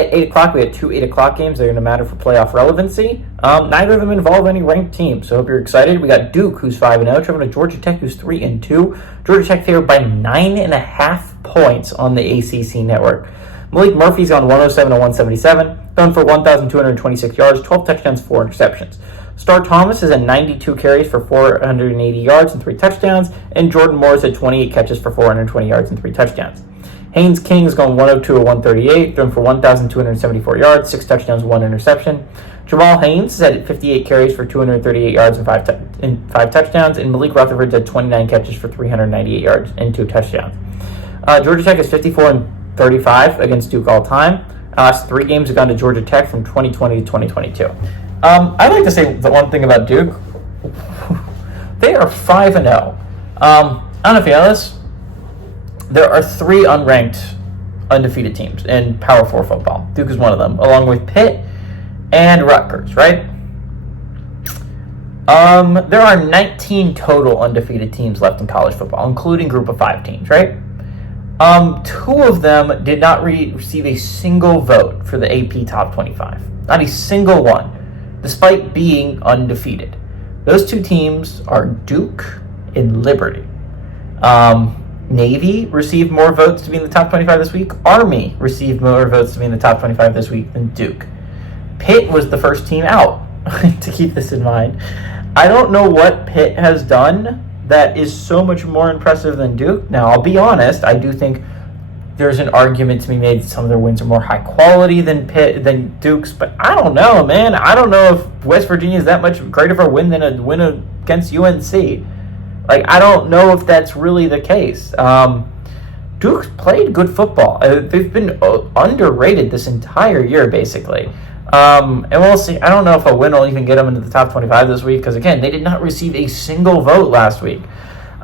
At 8 o'clock, we had two 8 o'clock games that are going to matter for playoff relevancy. Neither of them involve any ranked teams, so I hope you're excited. We got Duke, who's 5-0, traveling to Georgia Tech, who's 3-2. Georgia Tech favored by 9.5 points on the ACC network. Malik Murphy's on 107-177, thrown for 1,226 yards, 12 touchdowns, 4 interceptions. Star Thomas is at 92 carries for 480 yards and 3 touchdowns, and Jordan Morris at 28 catches for 420 yards and 3 touchdowns. Haynes King is going 102-138, thrown for 1,274 yards, 6 touchdowns, 1 interception. Jamal Haynes is at 58 carries for 238 yards and 5 touchdowns, and Malik Rutherford's at 29 catches for 398 yards and 2 touchdowns. Georgia Tech is 54-35 against Duke all time. Last 3 games have gone to Georgia Tech from 2020 to 2022. I'd like to say the one thing about Duke. They are 5-0. I don't know if you know this. There are 3 unranked undefeated teams in Power 4 football. Duke is one of them, along with Pitt and Rutgers, right? There are 19 total undefeated teams left in college football, including Group of 5 teams, right? 2 of them did not receive a single vote for the AP Top 25. Not a single one, despite being undefeated. Those 2 teams are Duke and Liberty. Navy received more votes to be in the top 25 this week. Army received more votes to be in the top 25 this week than Duke. Pitt was the first team out, to keep this in mind. I don't know what Pitt has done that is so much more impressive than Duke. Now, I'll be honest, I do think there's an argument to be made that some of their wins are more high quality than Duke's, but I don't know, man. I don't know if West Virginia is that much greater of a win than a win against UNC. Like, I don't know if that's really the case. Duke's played good football. They've been underrated this entire year, basically. And we'll see. I don't know if a win will even get them into the top 25 this week, because, again, they did not receive a single vote last week.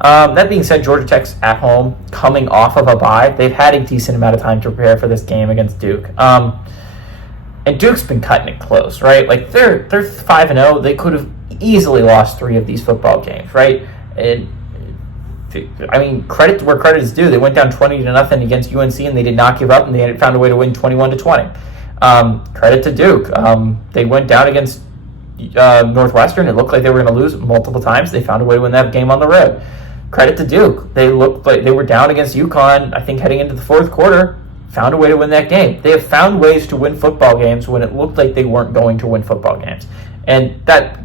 That being said, Georgia Tech's at home, coming off of a bye. They've had a decent amount of time to prepare for this game against Duke. And Duke's been cutting it close, right? Like, they're 5-0. They could have easily lost 3 of these football games, right? And I mean, credit where credit is due. They went down 20-0 against UNC, and they did not give up, and they found a way to win 21-20. Credit to Duke. They went down against Northwestern. It looked like they were going to lose multiple times. They found a way to win that game on the road. Credit to Duke. They looked like they were down against UConn, I think, heading into the 4th quarter. Found a way to win that game. They have found ways to win football games when it looked like they weren't going to win football games. And that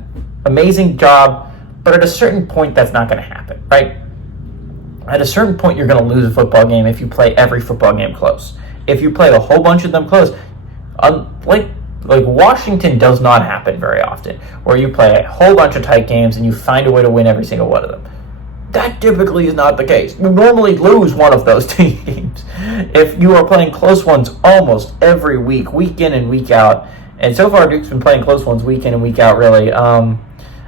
amazing job. But at a certain point, that's not going to happen, right? At a certain point, you're going to lose a football game if you play every football game close. If you play a whole bunch of them close, like Washington does not happen very often, where you play a whole bunch of tight games and you find a way to win every single one of them. That typically is not the case. You normally lose one of those teams if you are playing close ones almost every week, week in and week out. And so far, Duke's been playing close ones week in and week out, really.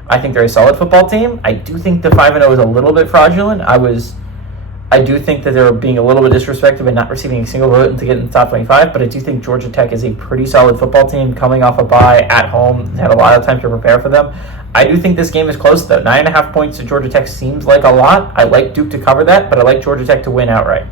I think they're a solid football team. I do think the 5-0 is a little bit fraudulent. I do think that they're being a little bit disrespectful by not receiving a single vote to get in the top 25, but I do think Georgia Tech is a pretty solid football team coming off a bye at home, had a lot of time to prepare for them. I do think this game is close, though. 9.5 points to Georgia Tech seems like a lot. I like Duke to cover that, but I like Georgia Tech to win outright.